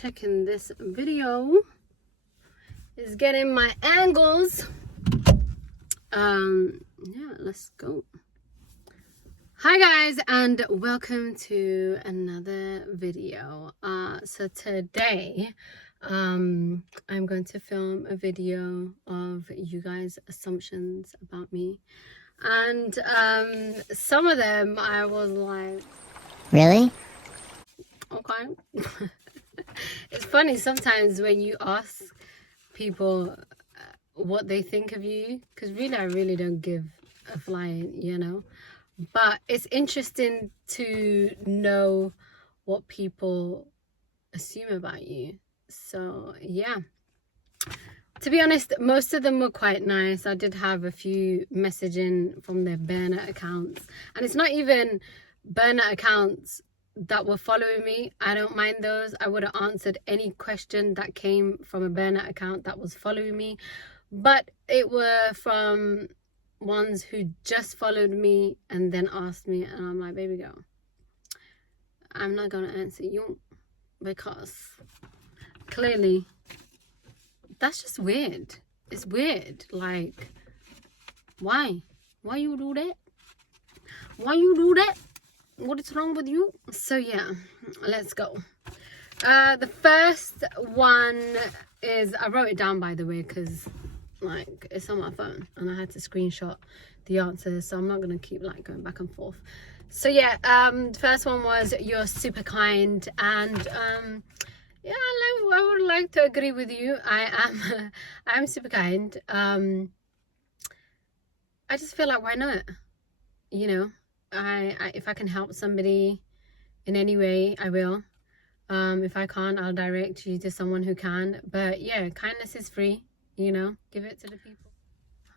checking this video. Is getting my angles. Yeah, let's go. Hi guys, and welcome to another video. So today I'm going to film a video of you guys' assumptions about me, and some of them I was like, really? Okay. It's funny sometimes when you ask people what they think of you, because really I really don't give a flying, you know, but it's interesting to know what people assume about you. So yeah, to be honest, most of them were quite nice. I did have a few messaging from their burner accounts, and it's not even burner accounts that were following me. I don't mind those. I would have answered any question that came from a burner account that was following me, but it were from ones who just followed me and then asked me, and I'm like, baby girl, I'm not gonna answer you, because clearly that's just weird. It's weird. Like, why you do that? Why you do that? What is wrong with you? So yeah, let's go. The first one is, I wrote it down by the way, because like it's on my phone and I had to screenshot the answers, so I'm not gonna keep like going back and forth. So yeah, the first one was, you're super kind, and yeah, I would like to agree with you. I am super kind. I just feel like, why not? You know, I if I can help somebody in any way, I will. If I can't, I'll direct you to someone who can. But yeah, kindness is free, you know, give it to the people.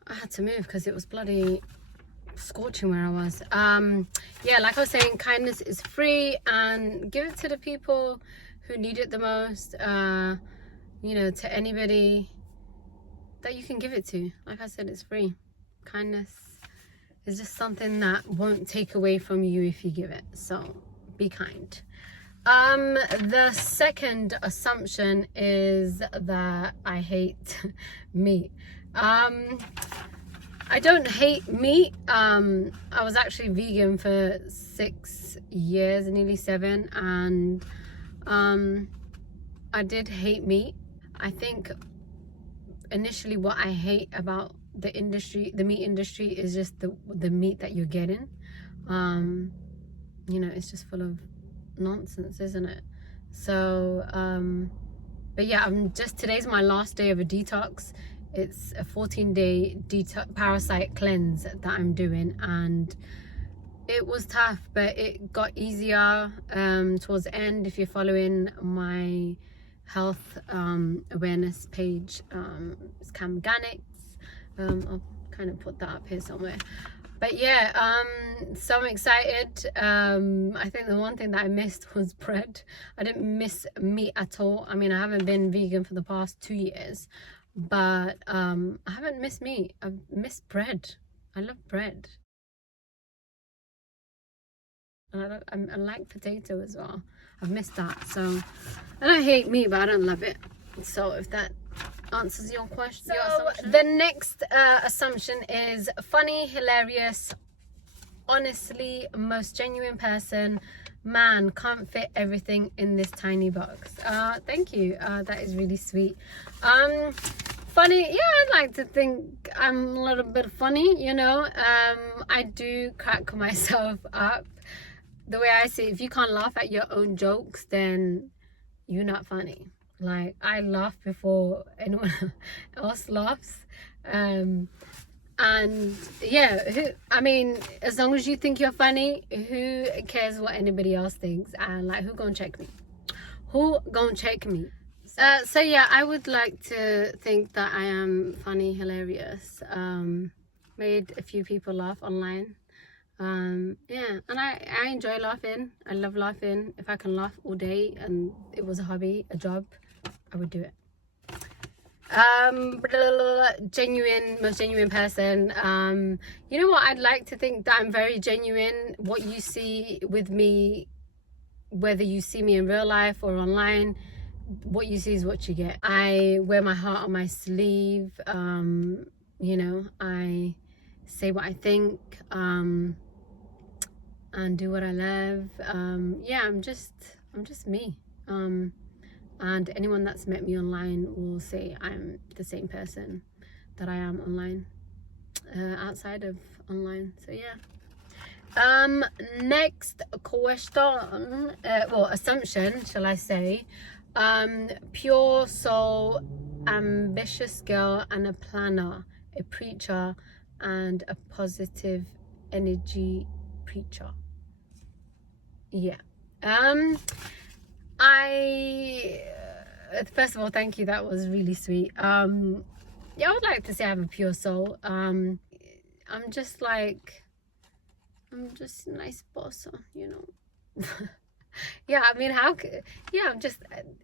I had to move because it was bloody scorching where I was. Yeah, like I was saying, kindness is free, and give it to the people who need it the most. You know, to anybody that you can give it to. Like I said, it's free. Kindness is just something that won't take away from you if you give it. So be kind. The second assumption is that I hate meat. I don't hate meat. I was actually vegan for 6 years, nearly 7, and I did hate meat. I think initially what I hate about the industry, the meat industry, is just the meat that you're getting. You know, it's just full of nonsense, isn't it? So but yeah, today's my last day of a detox. It's a 14-day parasite cleanse that I'm doing, and it was tough, but it got easier towards the end. If you're following my health awareness page, it's Cam Organics. I'll kind of put that up here somewhere. But yeah, so I'm excited. I think the one thing that I missed was bread. I didn't miss meat at all. I mean, I haven't been vegan for the past 2 years, but I haven't missed meat. I've missed bread. I love bread. And I like potato as well. I've missed that. So I don't hate meat, but I don't love it. So if that answers your question. So the next assumption is funny, hilarious, honestly, most genuine person. Man, can't fit everything in this tiny box. Thank you. That is really sweet. Funny, yeah, I'd like to think I'm a little bit funny, you know. I do crack myself up. The way I see it, if you can't laugh at your own jokes, then you're not funny. Like, I laugh before anyone else laughs. And yeah, I mean, as long as you think you're funny, who cares what anybody else thinks? And like, who gonna check me? Who gonna check me? So yeah, I would like to think that I am funny, hilarious. Made a few people laugh online. Yeah, and I enjoy laughing. I love laughing. If I can laugh all day and it was a hobby, a job, I would do it. Genuine, most genuine person. You know what, I'd like to think that I'm very genuine. What you see with me, whether you see me in real life or online, what you see is what you get. I wear my heart on my sleeve. You know, I say what I think, and do what I love. Yeah, I'm just me. And anyone that's met me online will say I'm the same person that I am online, outside of online. So yeah. Next question, well, assumption, shall I say. Pure soul, ambitious girl, and a planner, a preacher, and a positive energy preacher. Yeah. First of all, thank you, that was really sweet. Yeah, I would like to say I have a pure soul. I'm just a nice person, you know. Yeah, I mean, yeah,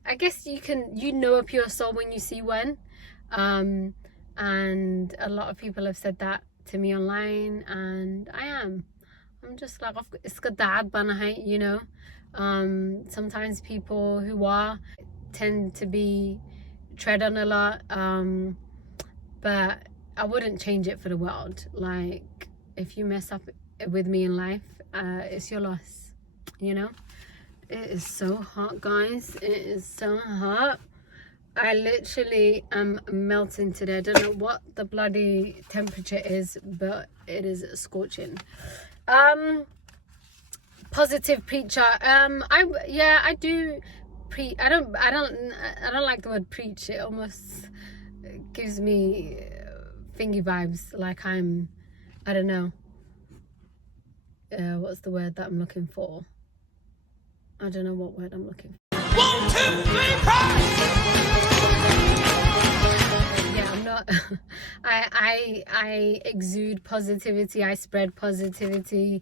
I guess you know a pure soul when you see one. And a lot of people have said that to me online, and I'm just like, it's good dad banahay, you know. Sometimes people who tend to be tread on a lot, but I wouldn't change it for the world. Like, if you mess up with me in life, it's your loss, you know. It is so hot, guys. It is so hot. I literally am melting today. I don't know what the bloody temperature is, but it is scorching. Positive preacher. I do I don't like the word preach. It almost gives me thingy vibes, like I don't know, what's the word that I'm looking for? I don't know what word I'm looking for. 1, 2, 3, yeah, I'm not. I exude positivity. I spread positivity.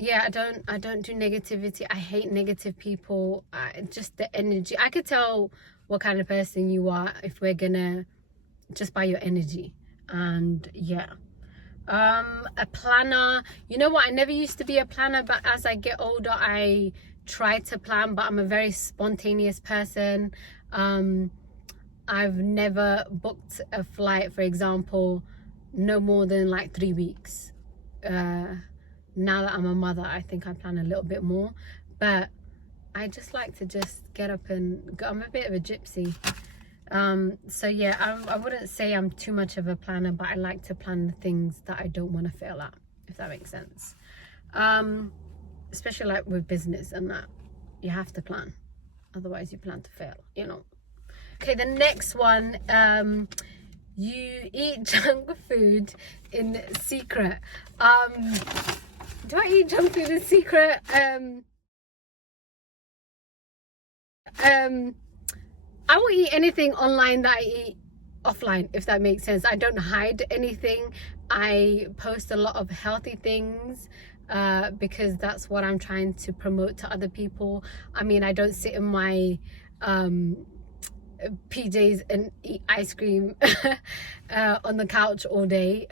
Yeah, I don't do negativity. I hate negative people. Just the energy. I could tell what kind of person you are if we're gonna, just by your energy. And yeah. A planner. You know what? I never used to be a planner, but as I get older, I try to plan, but I'm a very spontaneous person. I've never booked a flight, for example, no more than like 3 weeks. Now that I'm a mother, I think I plan a little bit more, but I just like to just get up and go. I'm a bit of a gypsy. So yeah, I wouldn't say I'm too much of a planner, but I like to plan the things that I don't want to fail at, if that makes sense. Especially like with business and that, you have to plan, otherwise you plan to fail, you know. Okay, the next one, you eat junk food in secret. Do I eat junk food in secret? I will eat anything online that I eat offline, if that makes sense. I don't hide anything. I post a lot of healthy things, because that's what I'm trying to promote to other people. I mean, I don't sit in my PJs and eat ice cream on the couch all day.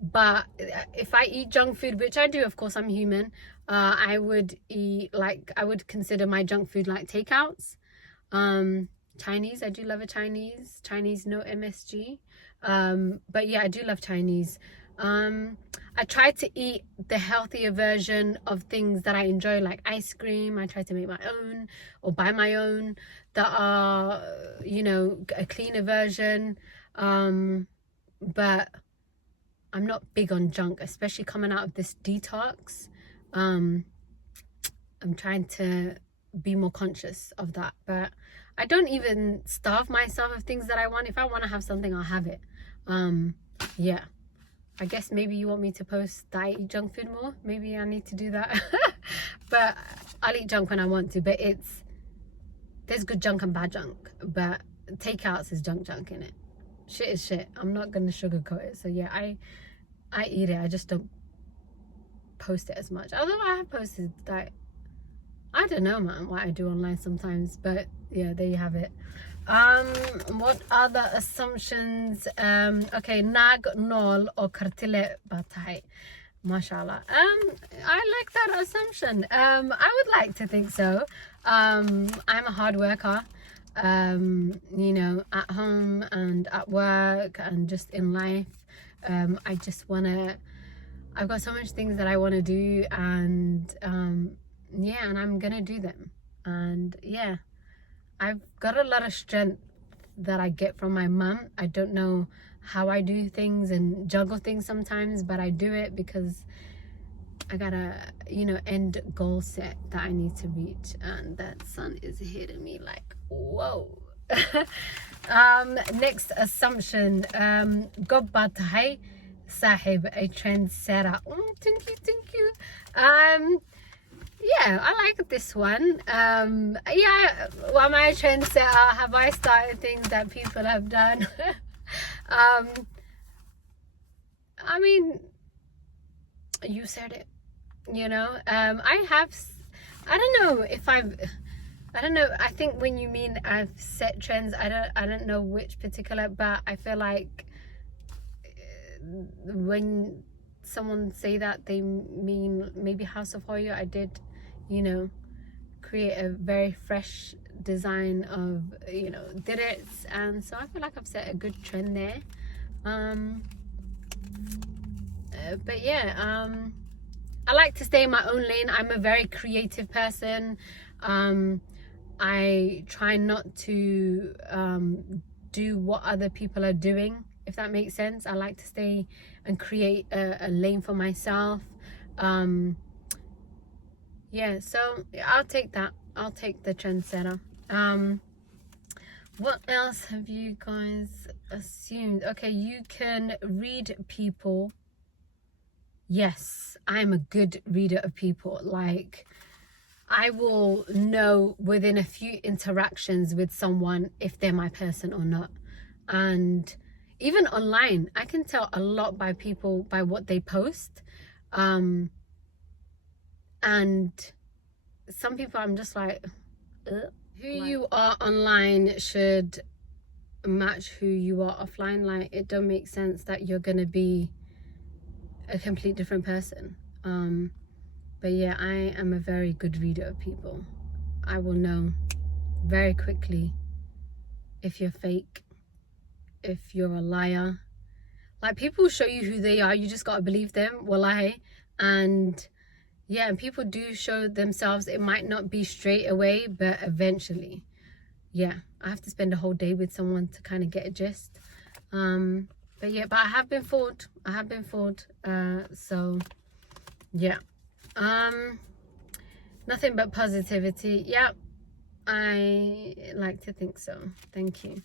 But if I eat junk food, which I do, of course, I'm human, I would consider my junk food like takeouts. Chinese, I do love a Chinese no MSG. But yeah, I do love Chinese. I try to eat the healthier version of things that I enjoy, like ice cream. I try to make my own or buy my own that are, you know, a cleaner version. But I'm not big on junk, especially coming out of this detox. I'm trying to be more conscious of that, but I don't even starve myself of things that I want. If I want to have something, I'll have it. Yeah, I guess maybe you want me to post that I eat junk food more. Maybe I need to do that. But I'll eat junk when I want to, but there's good junk and bad junk, but takeouts is junk in it. Shit is shit. I'm not gonna sugarcoat it. So yeah, I eat it. I just don't post it as much. Although I have posted that, I don't know, man, what I do online sometimes. But yeah, there you have it. What other assumptions? Okay, nag nol or kartile batai. Mashallah. I like that assumption. I would like to think so. I'm a hard worker, you know, at home and at work and just in life. I just want to, I've got so much things that I want to do, and yeah, and I'm gonna do them. And yeah, I've got a lot of strength that I get from my mum. I don't know how I do things and juggle things sometimes, but I do it because I got a, you know, end goal set that I need to reach, and that sun is hitting me like whoa. Next assumption, God batahay sahib, a trendsetter. Thank you. Yeah, I like this one. Yeah, well, am I a trendsetter? Have I started things that people have done? um I mean, you said it, you know. I don't know if I don't know, I think when you mean I've set trends, I don't know which particular, but I feel like when someone say that, they mean maybe House of Hoya. I did, you know, create a very fresh design of, you know, did it, and so I feel like I've set a good trend there. But yeah, I like to stay in my own lane. I'm a very creative person. I try not to do what other people are doing, if that makes sense. I like to stay and create a lane for myself. Yeah, so I'll take that. I'll take the trendsetter. What else have you guys assumed? Okay, you can read people. Yes, I'm a good reader of people. Like, I will know within a few interactions with someone if they're my person or not. And even online, I can tell a lot by people, by what they post. And some people I'm just like, ugh. Who you are online should match who you are offline. Like, it don't make sense that you're gonna be a complete different person. But yeah, I am a very good reader of people. I will know very quickly if you're fake, if you're a liar. Like, people show you who they are, you just gotta believe them, wallahi. And yeah, and people do show themselves. It might not be straight away, but eventually. Yeah, I have to spend a whole day with someone to kind of get a gist. But yeah, but I have been fooled. I have been fooled. So yeah. Nothing but positivity. Yeah, I like to think so. Thank you.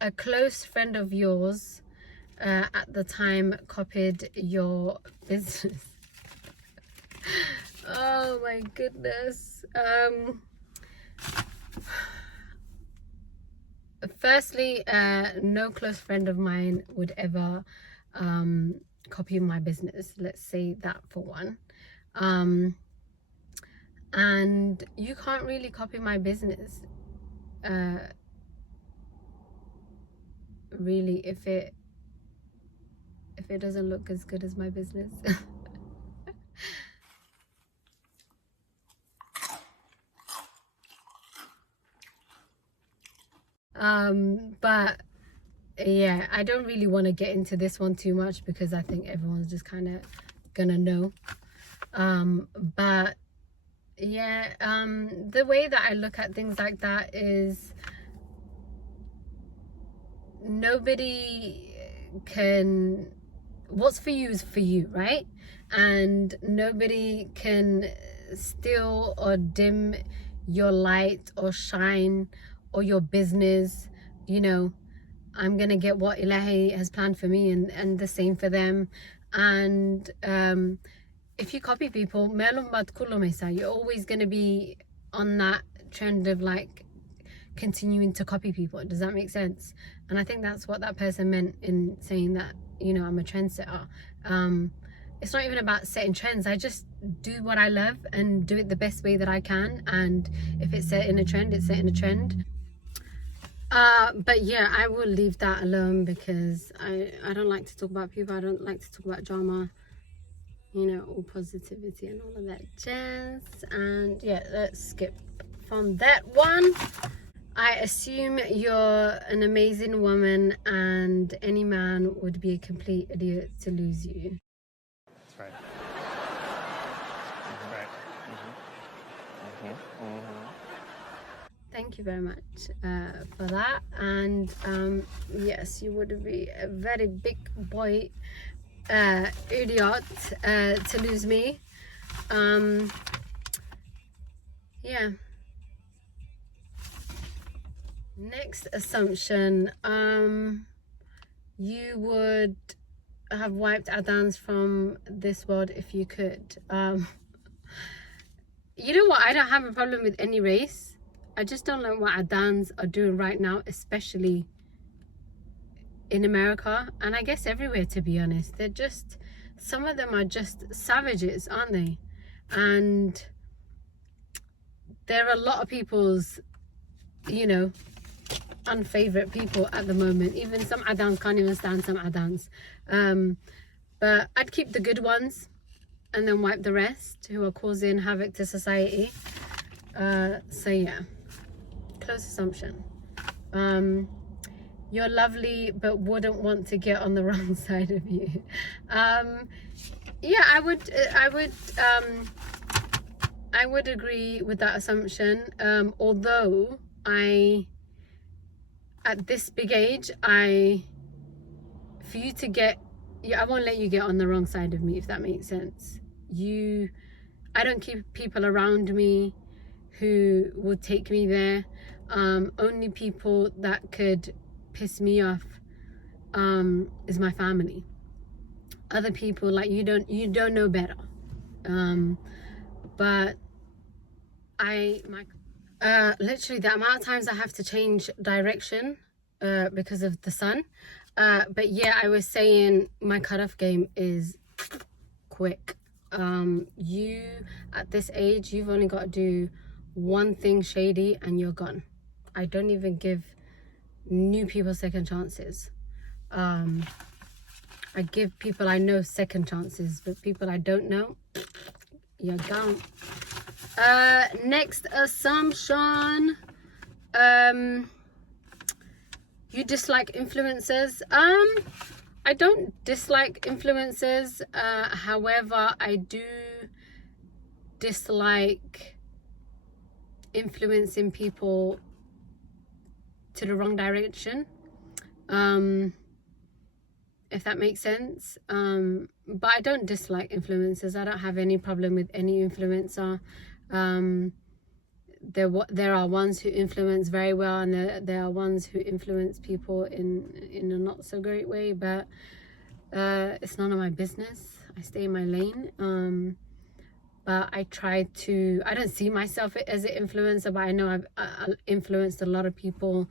A close friend of yours at the time copied your business. Oh my goodness. Firstly, no close friend of mine would ever copy my business. Let's say that for one. And you can't really copy my business. Really, if it doesn't look as good as my business. But yeah, I don't really want to get into this one too much because I think everyone's just kind of gonna know. But yeah, the way that I look at things like that is, nobody can, what's for you is for you, right? And nobody can steal or dim your light or shine or your business. You know, I'm gonna get what Ilahi has planned for me, and the same for them. And if you copy people, you're always gonna be on that trend of like continuing to copy people. Does that make sense? And I think that's what that person meant in saying that, you know, I'm a trendsetter. It's not even about setting trends. I just do what I love and do it the best way that I can, and if it's set in a trend, it's set in a trend. But yeah, I will leave that alone because I don't like to talk about people. I don't like to talk about drama. you know, all positivity and all of that jazz. And yeah, let's skip from that one. I assume you're an amazing woman and any man would be a complete idiot to lose you. That's right. Right. Thank you very much for that. And yes, you would be a very big boy idiot to lose me. Yeah. Next assumption, you would have wiped Adans from this world if you could. You know what? I don't have a problem with any race. I just don't like what Adans are doing right now, especially in America, and I guess everywhere, to be honest. They're just, some of them are just savages, aren't they? And there are a lot of people's, you know, unfavorite people at the moment. Even some Adans can't even stand some Adans. But I'd keep the good ones and then wipe the rest who are causing havoc to society. So yeah, close assumption. You're lovely but wouldn't want to get on the wrong side of you. Yeah, I would agree with that assumption. Although at this big age, I won't let you get on the wrong side of me, if that makes sense. I don't keep people around me who would take me there. Only people that could piss me off is my family. Other people, like, you don't know better. But literally the amount of times I have to change direction because of the sun. But yeah, I was saying my cutoff game is quick. You at this age, you've only got to do one thing shady and you're gone. I don't even give new people second chances. I give people I know second chances, but people I don't know, you're gone. Next assumption, you dislike influencers. I don't dislike influencers. However, I do dislike influencing people to the wrong direction, if that makes sense. But I don't dislike influencers. I don't have any problem with any influencer. There are ones who influence very well, and there are ones who influence people in a not so great way, but it's none of my business. I stay in my lane. But I don't see myself as an influencer, but I know I've influenced a lot of people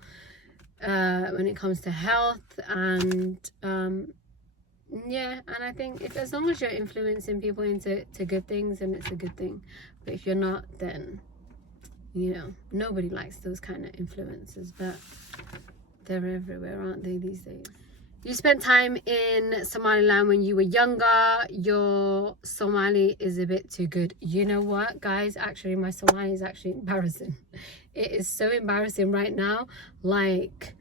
when it comes to health, and yeah, and I think as long as you're influencing people into good things, then it's a good thing. But if you're not, then, you know, nobody likes those kind of influencers, but they're everywhere, aren't they, these days? You spent time in Somaliland when you were younger. Your Somali is a bit too good. You know what, guys? Actually, my Somali is actually embarrassing. It is so embarrassing right now. Like,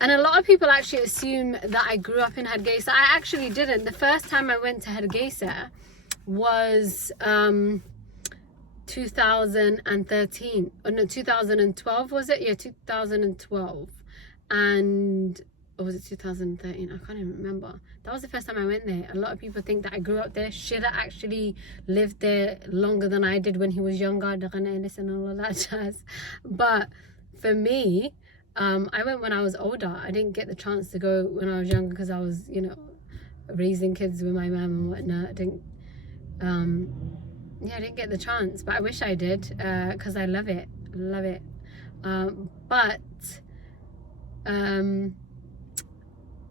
and a lot of people actually assume that I grew up in Hargeisa. I actually didn't. The first time I went to Hargeisa was 2013. Oh no, 2012 was it? Yeah, 2012. And or was it 2013? I can't even remember. That was the first time I went there. A lot of people think that I grew up there. Shida actually lived there longer than I did when he was younger. And all of that jazz. But for me, I went when I was older. I didn't get the chance to go when I was younger because I was, you know, raising kids with my mum and whatnot. I didn't get the chance, but I wish I did, because I love it. But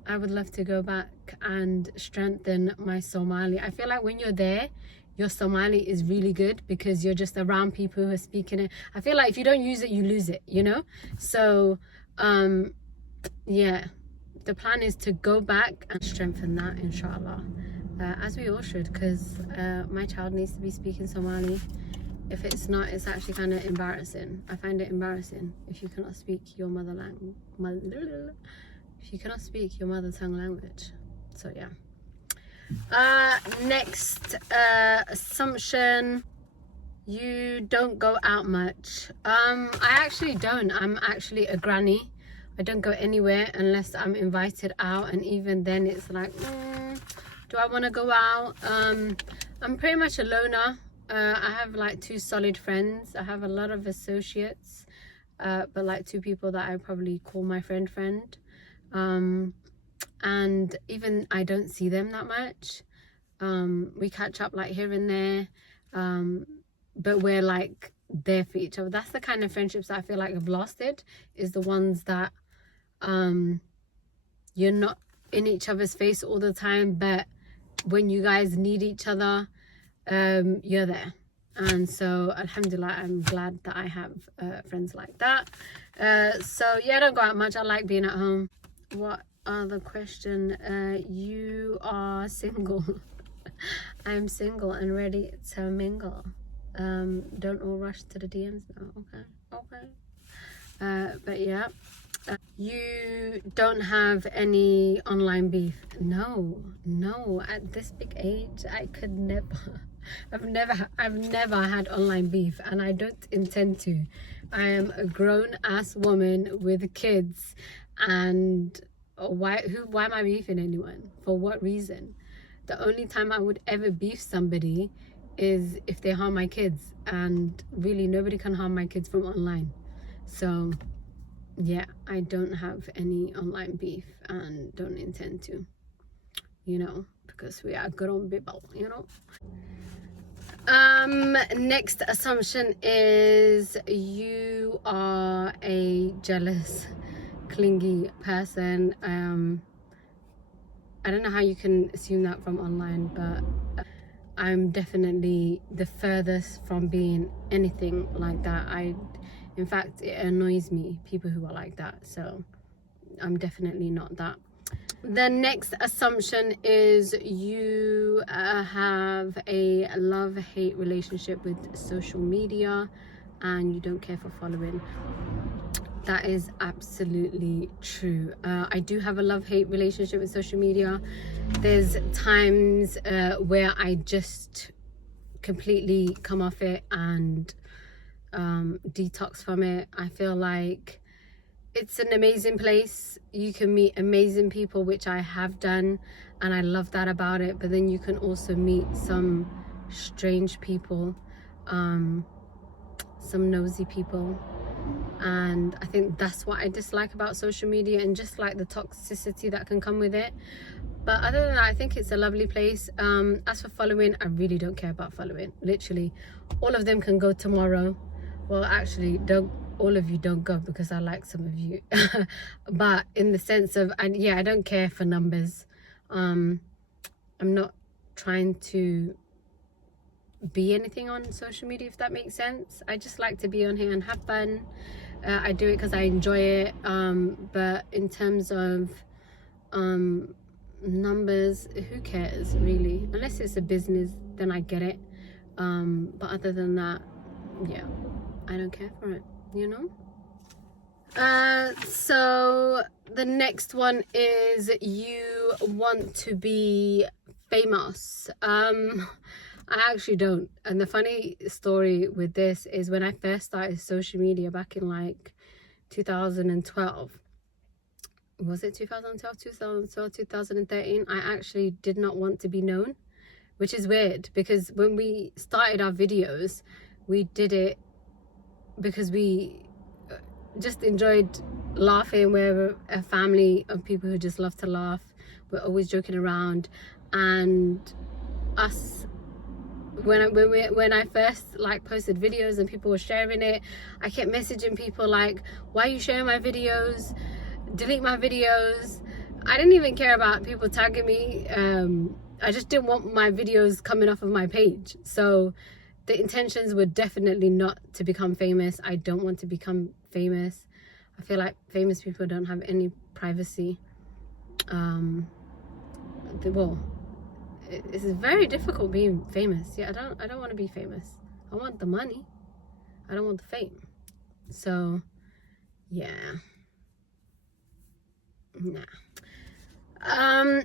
I would love to go back and strengthen my Somali. I feel like when you're there, your Somali is really good because you're just around people who are speaking it. I feel like if you don't use it, you lose it, you know? So, yeah, the plan is to go back and strengthen that, inshallah. as we all should, because my child needs to be speaking Somali. If it's not, it's actually kind of embarrassing. I find it embarrassing if you cannot speak your mother tongue language. So yeah. Next assumption: you don't go out much. I actually don't. I'm actually a granny. I don't go anywhere unless I'm invited out, and even then it's like, do I want to go out? I'm pretty much a loner. I have like 2 solid friends. I have a lot of associates, but like 2 people that I probably call my friend. And even I don't see them that much. We catch up like here and there, but we're like there for each other. That's the kind of friendships that I feel like I've lasted, is the ones that you're not in each other's face all the time, but when you guys need each other, you're there. And so alhamdulillah, I'm glad that I have friends like that. So yeah, I don't go out much. I like being at home. What other question? You are single. I'm single and ready to mingle. Don't all rush to the DMs now. Okay. But yeah. You don't have any online beef? No, at this big age I could never. I've never had online beef, and I don't intend to. I am a grown-ass woman with kids, and why am I beefing anyone? For what reason? The only time I would ever beef somebody is if they harm my kids, and really nobody can harm my kids from online. So yeah, I don't have any online beef and don't intend to, because we are grown people, Next assumption is you are a jealous, clingy person. I don't know how you can assume that from online, but I'm definitely the furthest from being anything like that. In fact, it annoys me, people who are like that. So I'm definitely not that. The next assumption is you have a love-hate relationship with social media and you don't care for following. That is absolutely true. I do have a love-hate relationship with social media. There's times where I just completely come off it and detox from it. I feel like it's an amazing place. You can meet amazing people, which I have done, and I love that about it. But then you can also meet some strange people, some nosy people, and I think that's what I dislike about social media, and just like the toxicity that can come with it. But other than that, I think it's a lovely place. As for following, I really don't care about following. Literally all of them can go tomorrow. Well, actually, all of you don't go, because I like some of you. But in the sense of, I don't care for numbers. I'm not trying to be anything on social media, if that makes sense. I just like to be on here and have fun. I do it because I enjoy it. But in terms of numbers, who cares really? Unless it's a business, then I get it. But other than that, yeah, I don't care for it, So the next one is you want to be famous. I actually don't. And the funny story with this is, when I first started social media back in like 2012, was it 2013, I actually did not want to be known, which is weird, because when we started our videos, we did it because we just enjoyed laughing. We're a family of people who just love to laugh. We're always joking around. And us, when I first like posted videos and people were sharing it, I kept messaging people like, why are you sharing my videos? Delete my videos. I didn't even care about people tagging me. I just didn't want my videos coming off of my page. So the intentions were definitely not to become famous. I don't want to become famous. I feel like famous people don't have any privacy. Well, it's very difficult being famous. Yeah, I don't want to be famous. I want the money. I don't want the fame. So yeah, nah.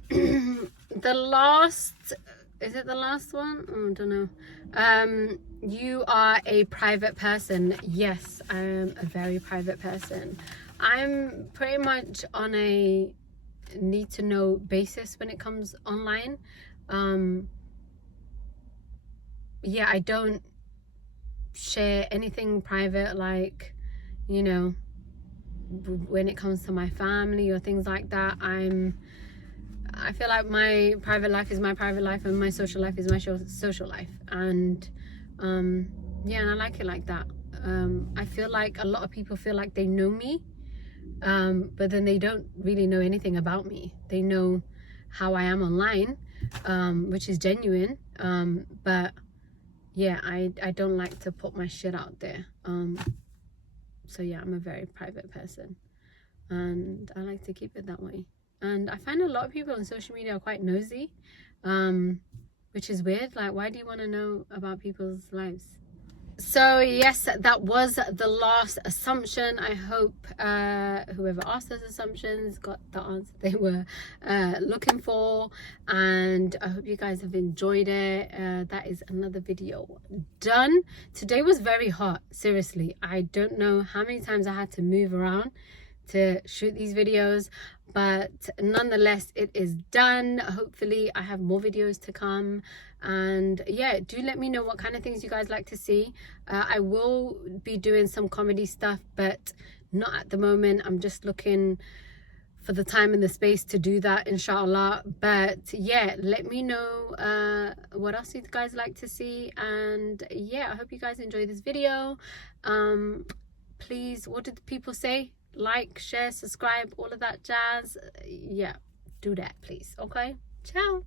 The last, is it the last one? Oh, I don't know. You are a private person. Yes, I am a very private person. I'm pretty much on a need to know basis when it comes online. Yeah, I don't share anything private, like, you know, when it comes to my family or things like that. I feel like my private life is my private life and my social life is my social life. And yeah, and I like it like that. I feel like a lot of people feel like they know me, but then they don't really know anything about me. They know how I am online, which is genuine. But yeah, I don't like to put my shit out there. So yeah, I'm a very private person and I like to keep it that way. And I find a lot of people on social media are quite nosy, which is weird. Like, why do you want to know about people's lives? So yes, that was the last assumption. I hope whoever asked those assumptions got the answer they were looking for, and I hope you guys have enjoyed it. That is another video done. Today was very hot, seriously. I don't know how many times I had to move around to shoot these videos, but nonetheless it is done. Hopefully I have more videos to come, and yeah, do let me know what kind of things you guys like to see. I will be doing some comedy stuff, but not at the moment. I'm just looking for the time and the space to do that, inshallah. But yeah, let me know what else you guys like to see, and yeah, I hope you guys enjoy this video. Please, what did the people say? Like, share, subscribe, all of that jazz. Yeah, do that please. Okay, ciao.